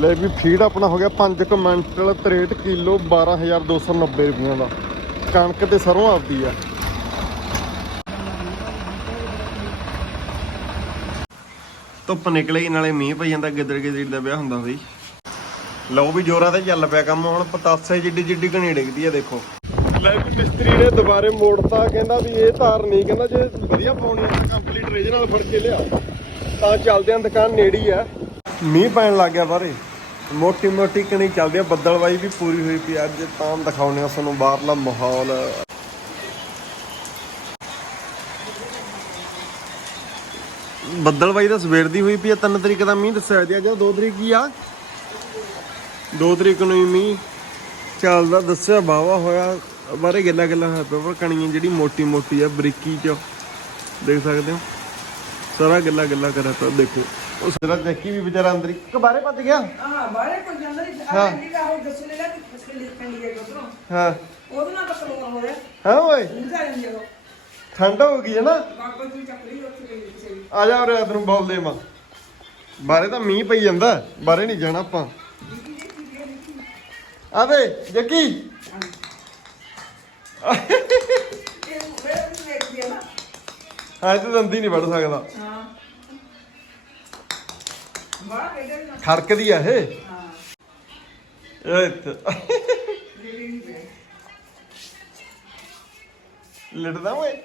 ਲੈ ਵੀ ਫੀਡ ਆਪਣਾ ਹੋ ਗਿਆ 5 ਕੁਇੰਟਲ 63 ਕਿਲੋ 12290 ਰੁਪਈਆਂ ਦਾ। ਕਣਕ ਤੇ ਸਰੋਂ ਆਪਦੀ ਆ। ਧੁੱਪ ਨਿਕਲੇ ਨਾਲੇ ਮੀਂਹ ਪਈ ਜਾਂਦਾ ਗਿੱਦੜ ਗਿੱਦੜ ਦਾ ਵਿਆਹ ਹੁੰਦਾ ਬਈ ਲਓ ਵੀ ਜੋਰਾਂ ਤੇ ਚੱਲ ਪਿਆ ਕੰਮ ਹੁਣ ਪਤਾਸੇ ਜਿੱਡੀ ਜਿੱਡੀ ਘਣੀ ਡਿੱਗਦੀ ਆ ਦੇਖੋ। ਲੈ ਵੀ ਮਿਸਤਰੀ ਨੇ ਦੁਬਾਰੇ ਮੋੜਤਾ ਕਹਿੰਦਾ ਵੀ ਇਹ ਤਾਰ ਨਹੀਂ ਕਹਿੰਦਾ ਜੇ ਵਧੀਆ ਪਾਉਣੀ ਆ ਤਾਂ ਕੰਪਲੀਟ ਰੇਜ ਨਾਲ ਫੜ ਕੇ ਲਿਆ। ਤਾਂ ਚੱਲਦੇ ਆਂ ਦੁਕਾਨ ਨੇੜੀ ਆ। ਮੀਂਹ ਪੈਣ ਲੱਗ ਗਿਆ ਬਾਰੇ ਮੋਟੀ ਮੋਟੀ ਕਣੀ ਚੱਲਦੀ ਆ, ਬੱਦਲਵਾਈ ਵੀ ਪੂਰੀ ਹੋਈ ਪਈ ਅੱਜ ਤਾਂ ਦਿਖਾਉਣੇ ਆ ਤੁਹਾਨੂੰ ਬਾਹਰਲਾ ਮਾਹੌਲ। ਬੱਦਲਵਾਈ ਤਾਂ ਸਵੇਰ ਦੀ ਹੋਈ ਪਈ ਆ 3 ਤਰੀਕ ਦਾ ਮੀਂਹ ਦੱਸਿਆ ਜੀ ਅੱਜ 2 ਤਰੀਕ ਕੀ ਆ? 2 ਤਰੀਕ ਨੂੰ ਹੀ ਮੀਂਹ ਚੱਲਦਾ, ਦੱਸਿਆ ਬਾਵਾ ਹੋਇਆ। ਬਾਰੇ ਗੱਲਾਂ ਗੱਲਾਂ ਹੋਇਆ ਪਿਆ ਪਰ ਕਣੀਆਂ ਜਿਹੜੀ ਮੋਟੀ ਮੋਟੀ ਆ, ਬਰੀਕੀ ਚ, ਦੇਖ ਸਕਦੇ ਹੋ। ਸਾਰਾ ਗੱਲਾਂ ਗੱਲਾਂ ਕਰਿਆ ਪਿਆ, ਦੇਖੋ। ਉਹ ਸਿਰਾ ਦੇਖੀ ਵੀ ਵਿਚਾਰਾ ਅੰਦਰ ਹੀ। ਕਬਾਰੇ ਭੱਜ ਗਿਆ। ਹਾਂ ਬਾਹਰੇ ਕੋਈ ਜਾਂਦਾ ਨਹੀਂ ਹਾਂ। ਆ ਕਾ ਉਹ ਦੱਸ ਲੈ ਲੈ ਫਸਲ ਲਿਖਣ ਦੀ ਉਧਰੋਂ। ਹਾਂ। ਉਹਦੇ ਨਾਲ ਤਾਂ ਕਲੋਰ ਹੋ ਰਿਹਾ। ਹਾਂ ਓਏ। ਨਿਕਾ ਜਾਂਦੀ ਉਹ। ਠੰਡ ਹੋ ਗਈ ਹੈ ਨਾ। ਬਾਬਾ ਜੀ ਚੱਕਰੀ ਉੱਥੇ ਗਈ ਕਿਸੇ ਦੀ। ਆ ਜਾ ਉਰੇ ਤੈਨੂੰ ਬੋਲਦੇ ਮਾਂ। ਬਾਰੇ ਤਾਂ ਮੀਂਹ ਪਈ ਜਾਂਦਾ। ਬਾਰੇ ਨਹੀਂ ਜਾਣਾ ਆਪਾਂ। ਆਵੇ ਜੱਗੀ। ਇਹ ਮੇਰੇ ਨੂੰ ਵੇਖਦੀ ਆ ਨਾ। ਹਾਂ ਤੂੰ ਦੰਦੀ ਨਹੀਂ ਵੜ ਸਕਦਾ। ਹਾਂ। ਬਾਹਰ ਬੈਠੇ ਨਾ ਖੜਕਦੀ ਆ ਇਹ। ਹਾਂ ਇਹ ਇੱਥੇ। ਜਿਹੜੀ ਨਹੀਂ ਪਈ ਲਿਟਦਾ ਓਏ।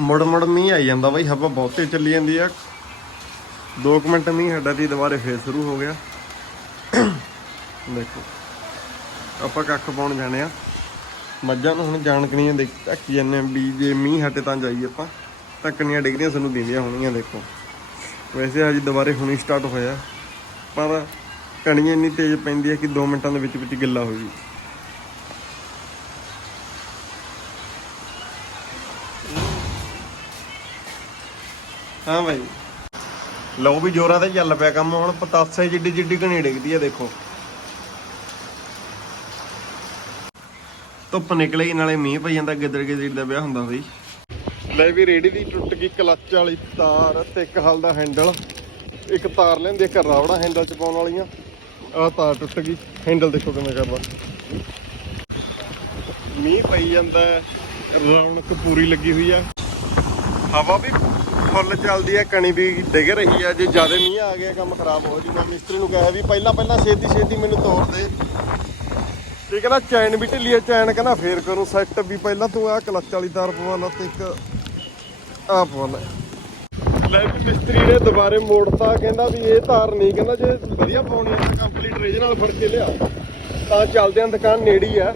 ਮੁੜ ਮੁੜ ਮੀਂਹ ਆਈ ਜਾਂਦਾ ਬਾਈ, ਹਵਾ ਬਹੁਤੇ ਚੱਲੀ ਜਾਂਦੀ ਆ। 2 ਮਿੰਟ ਮੀਂਹ ਹੱਡਾ ਦੀ ਦੁਬਾਰੇ ਫੇਰ ਸ਼ੁਰੂ ਹੋ ਗਿਆ। ਦੇਖੋ। ਆਪਾਂ ਕੱਖ ਪਾਉਣ ਜਾਣੇ ਆ। ਮੱਝਾਂ ਨੂੰ ਹੁਣ ਜਾਣਕਣੀਆਂ ਦੇਖ, ਧੱਕੀ ਜਾਂਦੇ ਆ ਵੀ ਜੇ ਮੀਂਹ ਹਟੇ ਤਾਂ ਜਾਈਏ ਆਪਾਂ। ਤਾਂ ਕਣੀਆਂ ਡਿੱਗਦੀਆਂ ਸਾਨੂੰ ਦਿੰਦੀਆਂ ਹੋਣਗੀਆਂ, ਦੇਖੋ। ਵੈਸੇ ਅੱਜ ਦੁਬਾਰੇ ਹੁਣੀ ਸਟਾਰਟ ਹੋਇਆ। ਪਰ ਕਣੀਆਂ ਇੰਨੀ ਤੇਜ਼ ਪੈਂਦੀ ਹੈ ਕਿ 2 ਮਿੰਟਾਂ ਦੇ ਵਿੱਚ ਵਿੱਚ ਗਿੱਲਾ ਹੋ ਗਈ ਹਾਂ ਭਾਈ ਲਓ ਵੀ ਜੋਰਾਂ ਤੇ ਚੱਲ ਪਿਆ ਕੰਮ, ਹੁਣ ਪਤਾਸੇ ਜਿੱਡੀ ਜਿੱਡੀ ਘਣੀ ਡਿੱਗਦੀ ਹੈ ਦੇਖੋ। ਧੁੱਪ ਨਿਕਲੇ ਨਾਲੇ ਮੀਂਹ ਪਈ ਜਾਂਦਾ, ਗਿੱਦੜ ਗਿੱਦੜ ਦਾ ਵਿਆਹ ਹੁੰਦਾ ਬਈ ਲੈ ਵੀ ਰੇੜੀ ਦੀ ਟੁੱਟ ਗਈ ਕਲੱਚ ਵਾਲੀ ਤਾਰ ਤੇ ਇੱਕ ਹਲ ਦਾ ਹੈਂਡਲ। ਇੱਕ ਤਾਰ ਲੈਂਦੇ, ਇੱਕ ਰਾਵੜਾ ਹੈਂਡਲ ਚ ਪਾਉਣ ਵਾਲੀਆਂ। ਆਹ ਤਾਰ ਟੁੱਟ ਗਈ। ਹੈਂਡਲ ਦੇਖੋ ਕਿਵੇਂ ਕਰਦਾ। ਮੀਂਹ ਪਈ ਜਾਂਦਾ, ਰੌਣਕ ਪੂਰੀ ਲੱਗੀ ਹੋਈ ਆ। ਹਵਾ ਵੀ ਫੁੱਲ ਚੱਲਦੀ ਹੈ ਕਣੀ ਵੀ ਡਿੱਗ ਰਹੀ ਆ। ਜੇ ਜ਼ਿਆਦਾ ਮੀਂਹ ਆ ਗਿਆ, ਕੰਮ ਖਰਾਬ ਹੋ ਜੂਗਾ। ਮਿਸਤਰੀ ਨੂੰ ਕਿਹਾ ਵੀ ਪਹਿਲਾਂ ਪਹਿਲਾਂ ਛੇਤੀ ਛੇਤੀ ਮੈਨੂੰ ਤੋੜ ਦੇ। ਠੀਕ ਹੈ ਚੈਨ ਵੀ ਢਿੱਲੀ ਹੈ ਚੈਨ ਕਹਿੰਦਾ ਫੇਰ ਕਰੋ ਸੈੱਟ ਵੀ ਪਹਿਲਾਂ ਤੂੰ ਆ ਕਲੱਚ ਵਾਲੀ ਤਾਰ ਪਵਾ ਲਾ ਤੇ ਇੱਕ ਆਹ ਪਵਾ ਲੈ। ਲੈ ਮਿਸਤਰੀ ਨੇ ਦੁਬਾਰੇ ਮੋੜਤਾ, ਕਹਿੰਦਾ ਵੀ ਇਹ ਤਾਰ ਨਹੀਂ, ਕਹਿੰਦਾ ਜੇ ਵਧੀਆ ਪਾਉਣੀ ਆ ਤਾਂ ਕੰਪਲੀਟ ਰੇਜ ਨਾਲ ਫੜ ਕੇ ਲਿਆ। ਤਾਂ ਚੱਲਦੇ ਆਂ ਦੁਕਾਨ ਨੇੜੀ ਆ।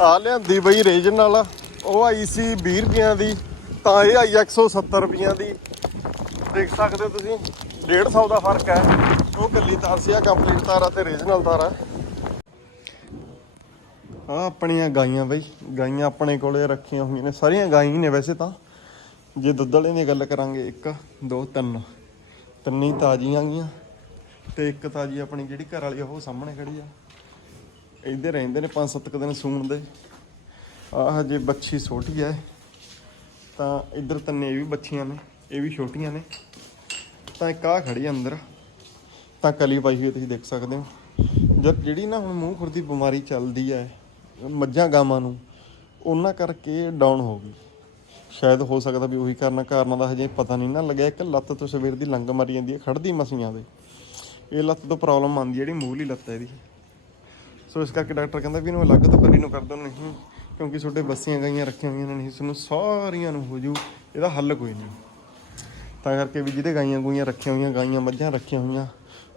ਆ ਲਿਆਂਦੀ ਬਈ ਰੇਜ ਨਾਲ ਉਹ ਆਈ ਸੀ 20 ਰੁਪਈਆਂ ਦੀ, ਤਾਂ ਇਹ ਆਈ 170 ਰੁਪਈਆਂ ਦੀ। ਦੇਖ ਸਕਦੇ ਹੋ ਤੁਸੀਂ 150 ਦਾ ਫ਼ਰਕ ਹੈ। ਉਹ ਕੱਲੀ ਤਾਰ ਸੀ ਆ ਕੰਪਲੀਟ ਤਾਰ ਆ ਤੇ ਰੇਜ ਨਾਲ ਤਾਰ ਆ। ਆ ਆਪਣੀਆਂ ਗਾਈਆਂ ਬਈ। ਗਾਈਆਂ ਆਪਣੇ ਕੋਲੇ ਰੱਖੀਆਂ ਹੋਈਆਂ ਨੇ। ਸਾਰੀਆਂ ਗਾਈਆਂ ਹੀ ਨੇ ਵੈਸੇ ਤਾਂ। ਜੇ ਦੁੱਧ ਵਾਲੇ ਦੀ ਗੱਲ ਕਰਾਂਗੇ 1 2 3 ਤਿੰਨੀ ਤਾਜ਼ੀਆਂ ਗੀਆਂ ਤੇ ਇੱਕ ਤਾਜ਼ੀ ਆਪਣੀ ਜਿਹੜੀ ਘਰ ਵਾਲੀ ਆ, ਉਹ ਸਾਹਮਣੇ ਖੜੀ ਆ। ਇੱਧਰ ਰਹਿੰਦੇ ਨੇ 5-7 ਦਿਨ ਸੂਣ ਦੇ। ਆਹ ਜੇ ਬੱਚੀ ਛੋਟੀ ਐ ਤਾਂ ਇੱਧਰ ਤੰਨੇ ਇਹ ਵੀ ਬੱਚੀਆਂ ਨੇ, ਇਹ ਵੀ ਛੋਟੀਆਂ ਨੇ। ਤਾਂ ਇੱਕ ਆ ਖੜੀ ਆ ਅੰਦਰ। ਤਾਂ ਕਲੀ ਪਾਈ ਹੋਈ ਤੁਸੀਂ ਦੇਖ ਸਕਦੇ ਹੋ। ਜਦ ਜਿਹੜੀ ਨਾ ਹੁਣ ਮੂੰਹ ਖੁਰ ਦੀ ਬਿਮਾਰੀ ਚੱਲਦੀ ਹੈ ਮੱਝਾਂ ਗਾਵਾਂ ਨੂੰ, ਉਹਨਾਂ ਕਰਕੇ ਡਾਊਨ ਹੋ ਗਈ। ਸ਼ਾਇਦ ਹੋ ਸਕਦਾ ਵੀ ਉਹੀ ਕਾਰਨ ਕਾਰਨਾਂ ਦਾ ਹਜੇ ਪਤਾ ਨਹੀਂ ਨਾ ਲੱਗਿਆ। ਇੱਕ ਲੱਤ ਤੋਂ ਸਵੇਰ ਦੀ ਲੰਗ ਮਾਰੀ ਜਾਂਦੀ ਹੈ ਖੜਦੀ ਮਸੀਆਂ ਦੇ। ਇਹ ਲੱਤ ਤੋਂ ਪ੍ਰੋਬਲਮ ਆਉਂਦੀ ਹੈ, ਜਿਹੜੀ ਮੂਹਲੀ ਲੱਤ ਹੈ ਇਹਦੀ। ਸੋ ਇਸ ਕਰਕੇ ਡਾਕਟਰ ਕਹਿੰਦਾ ਵੀ ਇਹਨੂੰ ਅਲੱਗ ਤੋਂ ਕਰੀ ਨੂੰ ਕਰ ਦੋ, ਨਹੀਂ, ਕਿਉਂਕਿ ਤੁਹਾਡੇ ਬੱਸੀਆਂ ਗਾਈਆਂ ਰੱਖੀਆਂ ਹੋਈਆਂ ਨੇ, ਨਹੀਂ, ਇਸ ਸਾਰੀਆਂ ਨੂੰ ਹੋ ਜੂ, ਇਹਦਾ ਹੱਲ ਕੋਈ ਨਹੀਂ। ਤਾਂ ਕਰਕੇ ਵੀ ਜਿਹਦੇ ਗਾਈਆਂ ਗੂਈਆਂ ਰੱਖੀਆਂ ਹੋਈਆਂ, ਗਾਈਆਂ ਮੱਝਾਂ ਰੱਖੀਆਂ ਹੋਈਆਂ,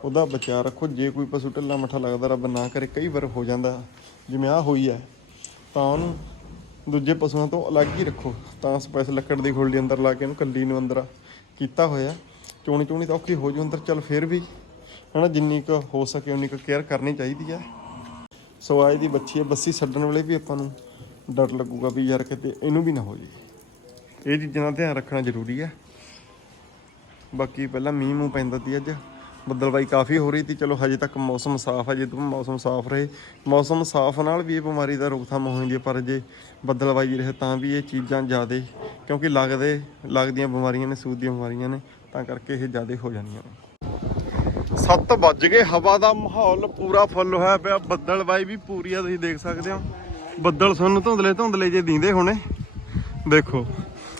ਉਹਦਾ ਬਚਾਅ ਰੱਖੋ। ਜੇ ਕੋਈ ਪਸ਼ੂ ਢਿੱਲਾ ਮੱਠਾ ਲੱਗਦਾ, ਰੱਬ ਨਾ ਕਰੇ, ਕਈ ਵਾਰ ਹੋ ਜਾਂਦਾ। ਜਿਵੇਂ ਆ ਹੋਈ ਹੈ, ਤਾਂ ਉਹਨੂੰ ਦੂਜੇ ਪਸ਼ੂਆਂ ਤੋਂ ਅਲੱਗ ਹੀ ਰੱਖੋ। ਤਾਂ ਸਪੈਸ਼ਲ ਲੱਕੜ ਦੀ ਖੋਲ੍ਹੀ ਅੰਦਰ ਲਾ ਕੇ ਇਹਨੂੰ ਕੱਲੀ ਨੂੰ ਅੰਦਰ ਕੀਤਾ ਹੋਇਆ। ਚੋਣੀ ਚੋਣੀ ਤਾਂ ਔਖੀ ਹੋ ਜੂ ਅੰਦਰ, ਚੱਲ ਫਿਰ ਵੀ। ਹਨਾ, ਜਿੰਨੀ ਕੁ ਹੋ ਸਕੇ ਉਨੀ ਕੁ ਕੇਅਰ ਕਰਨੀ ਚਾਹੀਦੀ ਹੈ। ਸੋ ਆਏ ਦੀ ਬੱਚੀ ਹੈ, ਬੱਸੀ ਛੱਡਣ ਵੇਲੇ ਵੀ ਆਪਾਂ ਨੂੰ ਡਰ ਲੱਗੂਗਾ ਵੀ ਯਾਰ ਕਿਤੇ ਇਹਨੂੰ ਵੀ ਨਾ ਹੋ ਜੇ ਇਹ ਚੀਜ਼ਾਂ ਦਾ ਧਿਆਨ ਰੱਖਣਾ ਜ਼ਰੂਰੀ ਹੈ। ਬਾਕੀ ਪਹਿਲਾਂ ਮੀਂਹ ਮੂੰਹ ਪੈਂਦਾ ਸੀ ਅੱਜ। ਬੱਦਲਬਾਈ ਕਾਫੀ ਹੋ ਰਹੀ ਸੀ ਚਲੋ ਹਜੇ ਤੱਕ ਮੌਸਮ ਸਾਫ਼ ਹੈ ਜੇ ਤੋਂ ਮੌਸਮ ਸਾਫ਼ ਰਹੇ। ਮੌਸਮ ਸਾਫ਼ ਨਾਲ ਵੀ ਇਹ ਬਿਮਾਰੀ ਦਾ ਰੋਕਥਾਮ ਹੋ ਜਾਂਦੀ ਹੈ, ਪਰ ਜੇ ਬੱਦਲਬਾਈ ਰਹੇ ਤਾਂ ਵੀ ਇਹ ਚੀਜ਼ਾਂ ਜ਼ਿਆਦਾ, ਕਿਉਂਕਿ ਲੱਗਦੇ, ਲੱਗਦੀਆਂ ਬਿਮਾਰੀਆਂ ਨੇ ਸੂਦ ਦੀਆਂ ਬਿਮਾਰੀਆਂ ਨੇ, ਤਾਂ ਕਰਕੇ ਇਹ ਜ਼ਿਆਦਾ ਹੋ ਜਾਂਦੀਆਂ ਨੇ। 7 ਵੱਜ ਗਏ, ਹਵਾ ਦਾ ਮਾਹੌਲ ਪੂਰਾ ਫੁੱਲ ਹੋਇਆ ਪਿਆ। ਬੱਦਲਬਾਈ ਵੀ ਪੂਰੀ ਆ, ਤੁਸੀਂ ਦੇਖ ਸਕਦੇ ਹੋ। ਬੱਦਲ ਸਾਨੂੰ ਧੁੰਦਲੇ ਧੁੰਦਲੇ ਜੇ ਦਿੰਦੇ ਹੋਣੇ। ਦੇਖੋ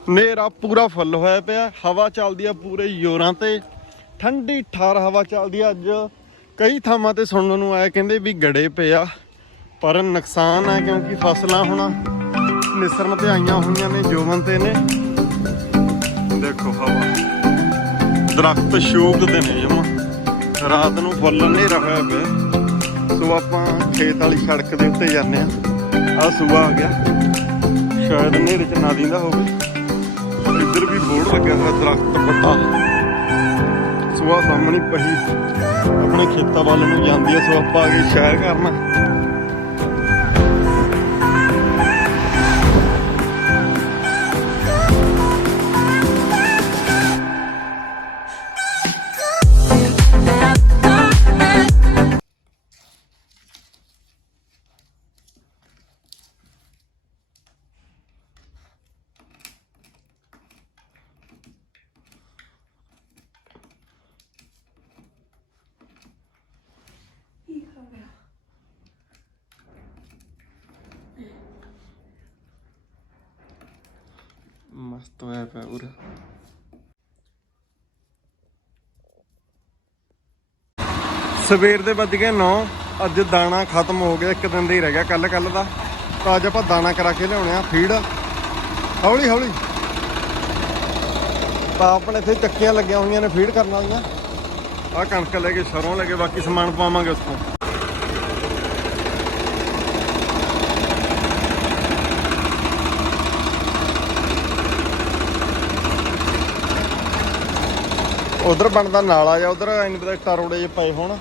ਨੇਰਾ ਪੂਰਾ ਫੁੱਲ ਹੋਇਆ ਪਿਆ। ਹਵਾ ਚੱਲਦੀ ਆ ਪੂਰੇ ਜ਼ੋਰਾਂ ਤੇ। ਠੰਡੀ ਠਾਰ ਹਵਾ ਚੱਲਦੀ ਅੱਜ। ਕਈ ਥਾਵਾਂ ਤੇ ਸੁਣਨ ਨੂੰ ਆਇਆ, ਕਹਿੰਦੇ ਵੀ ਗੜੇ ਪਏ ਆ, ਪਰ ਨੁਕਸਾਨ ਹੈ ਕਿਉਂਕਿ ਫਸਲਾਂ ਹੁਣ ਨਿਸਰਨ ਤੇ ਆਈਆਂ ਹੋਈਆਂ ਨੇ, ਜੋਵਨ ਤੇ ਨੇ। ਦੇਖੋ ਹਵਾ। ਦਰਖਤ ਸ਼ੂਕਦੇ ਨੇ ਜਮਾ। ਰਾਤ ਨੂੰ ਫੁੱਲ ਹਨੇਰਾ ਹੋਇਆ ਪਿਆ ਸੋ ਆਪਾਂ ਖੇਤ ਵਾਲੀ ਸੜਕ ਦੇ ਉੱਤੇ ਜਾਂਦੇ ਆ। ਆ ਸੂਆ ਆ ਗਿਆ। ਸ਼ਾਇਦ ਹਨੇਰੇ ਚ ਨਾ ਦਿੰਦਾ ਹੋਵੇ। ਇੱਧਰ ਵੀ ਬੋਰਡ ਲੱਗਿਆ ਹੋਇਆ ਦਰਖਤ ਵੱਡਾ। ਸੂਆ ਸਾਹਮਣੇ ਪਈ। ਆਪਣੇ ਖੇਤਾਂ ਵੱਲ ਨੂੰ ਜਾਂਦੀ ਹੈ ਸੋ ਆਪਾਂ ਆ ਗਏ ਸ਼ਹਿਰ ਕਰਨਾ ਮਸਤ ਹੋਇਆ ਪਿਆ ਸਵੇਰ ਦੇ ਵੱਜ ਗਏ 9 ਅੱਜ ਦਾਣਾ ਖਤਮ ਹੋ ਗਿਆ, ਇੱਕ ਦਿਨ ਦਾ ਹੀ ਰਹਿ ਗਿਆ ਕੱਲ ਕੱਲ ਦਾ। ਤਾਂ ਅੱਜ ਆਪਾਂ ਦਾਣਾ ਕਰਾ ਕੇ ਲਿਆਉਣੇ ਆ ਫੀਡ। ਹੌਲੀ ਹੌਲੀ। ਤਾਂ ਆਪਣੇ ਇੱਥੇ ਚੱਕੀਆਂ ਲੱਗੀਆਂ ਹੋਈਆਂ ਨੇ, ਫੀਡ ਕਰਨ ਵਾਲੀਆਂ। ਆਹ ਕਣਕ ਲੈ ਕੇ ਸਰੋਂ ਲੈ ਕੇ ਬਾਕੀ ਸਮਾਨ ਪਾਵਾਂਗੇ ਉਸ ਤੋਂ ਉਧਰ ਬਣਦਾ ਨਾਲਾ ਜਾਂ ਉਧਰ ਐਨ ਪਤਾ ਇੱਟਾਂ ਜੇ ਪਏ ਹੋਣ।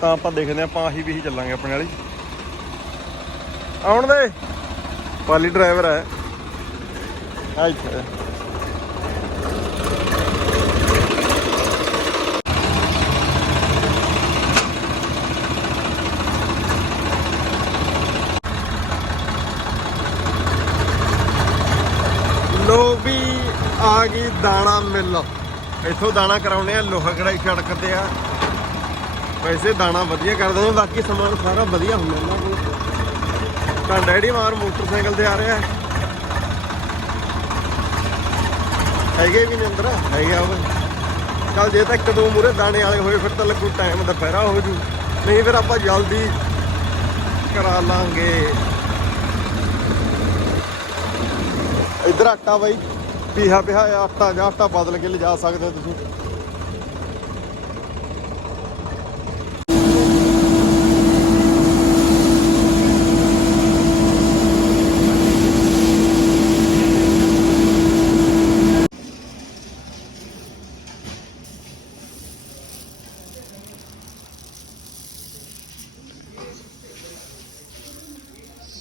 ਤਾਂ ਆਪਾਂ ਦੇਖਦੇ ਹਾਂ, ਆਪਾਂ ਆਹੀ ਵੀ ਹੀ ਚੱਲਾਂਗੇ ਆਪਣੇ ਵਾਲੀ। ਆਉਣ ਦੇ। ਪਾਲੀ ਡਰਾਈਵਰ ਹੈ। ਇੱਥੇ ਲੋ ਵੀ ਆ ਗਈ ਦਾਣਾ ਮਿਲ। ਇੱਥੋਂ ਦਾਣਾ ਕਰਾਉਣੇ ਆ, ਲੋਹਾ ਕੜਾਈ ਸੜਕ ਤੇ ਆ। ਵੈਸੇ ਦਾਣਾ ਵਧੀਆ ਕਰਦੇ ਨੇ, ਬਾਕੀ ਸਮਾਨ ਸਾਰਾ ਵਧੀਆ ਹੁੰਦਾ ਇਹਨਾਂ ਕੋਲ। ਤਾਂ ਡੈਡੀ ਮਾਰ ਮੋਟਰਸਾਈਕਲ ਤੇ ਆ ਰਿਹਾ ਹੈਗੇ ਵੀ ਨੇ ਅੰਦਰ? ਹੈਗੇ ਆ ਉਹ। ਚੱਲ ਜੇ ਤਾਂ ਇੱਕ ਦੋ ਮੂਰੇ ਦਾਣੇ ਵਾਲੇ ਹੋਏ, ਫਿਰ ਤਾਂ ਲੱਗੂ ਟਾਈਮ ਦੁਪਹਿਰਾ ਹੋ ਜੂ। ਨਹੀਂ ਫਿਰ ਆਪਾਂ ਜਲਦੀ ਕਰਾ ਲਾਂਗੇ। ਇੱਧਰ ਆਟਾ ਬਾਈ। ਪੀਹਾ ਪਿਹਾ ਆਟਾ ਜਾਂ ਆਟਾ ਬਦਲ ਕੇ ਲਿਜਾ ਸਕਦੇ ਤੁਸੀਂ।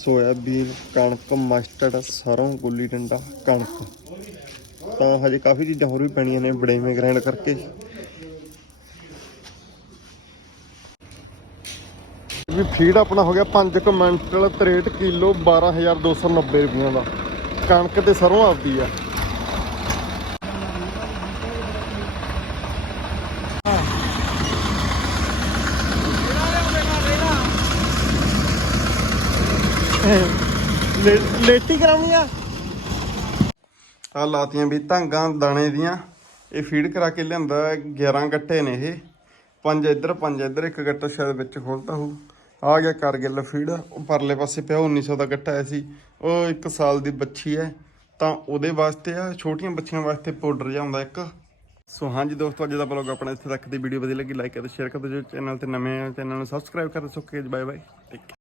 ਸੋਇਆਬੀਨ, ਕਣਕ, ਮਸਟਰਡ ਸਰੋਂ ਗੁੱਲੀ ਡੰਡਾ, ਕਣਕ। ਤਾਂ ਹਜੇ ਕਾਫੀ ਚੀਜ਼ਾਂ ਹੋਰ ਵੀ ਪੈਣੀਆਂ ਨੇ ਬੜੇਵੇਂ ਗ੍ਰਾਈਂਡ ਕਰਕੇ। ਵੀ ਫੀਡ ਆਪਣਾ ਹੋ ਗਿਆ 5 ਕੁਇੰਟਲ 63 ਕਿਲੋ 12290 ਰੁਪਈਆਂ ਦਾ। ਕਣਕ ਤੇ ਸਰੋਂ ਆਪਦੀ ਆ। ਲੇਟੀ ਕਰਾਉਣੀ ਆ? ਆ ਲਾਤੀਆਂ ਵੀ ਧਾਂਗਾਂ ਦਾਣੇ ਦੀਆਂ। ਇਹ ਫੀਡ ਕਰਾ ਕੇ ਲਿਆਂਦਾ 11 ਗੱਟੇ ਨੇ ਇਹ। ਪੰਜ ਇੱਧਰ ਪੰਜ ਇੱਧਰ, ਇੱਕ ਗੱਟਾ ਸ਼ਾਇਦ ਵਿੱਚ ਖੋਲਤਾ ਹੋ ਆ ਗਿਆ ਕਾਰਗਿਲ ਫੀਡ ਉਹ ਪਰਲੇ ਪਾਸੇ ਪਿਆ 1900 ਦਾ ਗੱਟਾ ਆਇਆ ਸੀ। ਉਹ 1 ਸਾਲ ਦੀ ਬੱਚੀ ਹੈ, ਤਾਂ ਉਹਦੇ ਵਾਸਤੇ ਆ, ਛੋਟੀਆਂ ਬੱਚੀਆਂ ਵਾਸਤੇ ਪਾਊਡਰ ਜਿਹਾ ਹੁੰਦਾ ਇੱਕ। ਸੋ ਹਾਂਜੀ ਦੋਸਤੋ, ਅੱਜ ਦਾ ਵਲੌਗ ਆਪਣਾ ਇੱਥੇ ਤੱਕ ਦੀ। ਵੀਡੀਓ ਵਧੀਆ ਲੱਗੀ ਲਾਈਕ ਅਤੇ ਸ਼ੇਅਰ ਕਰ ਦਿਓ। ਚੈਨਲ ਤੇ ਨਵੇਂ ਆ ਚੈਨਲ ਨੂੰ ਸਬਸਕ੍ਰਾਈਬ ਕਰ ਦਿਓ। ਸੋ ਕੇ ਬਾਏ ਬਾਏ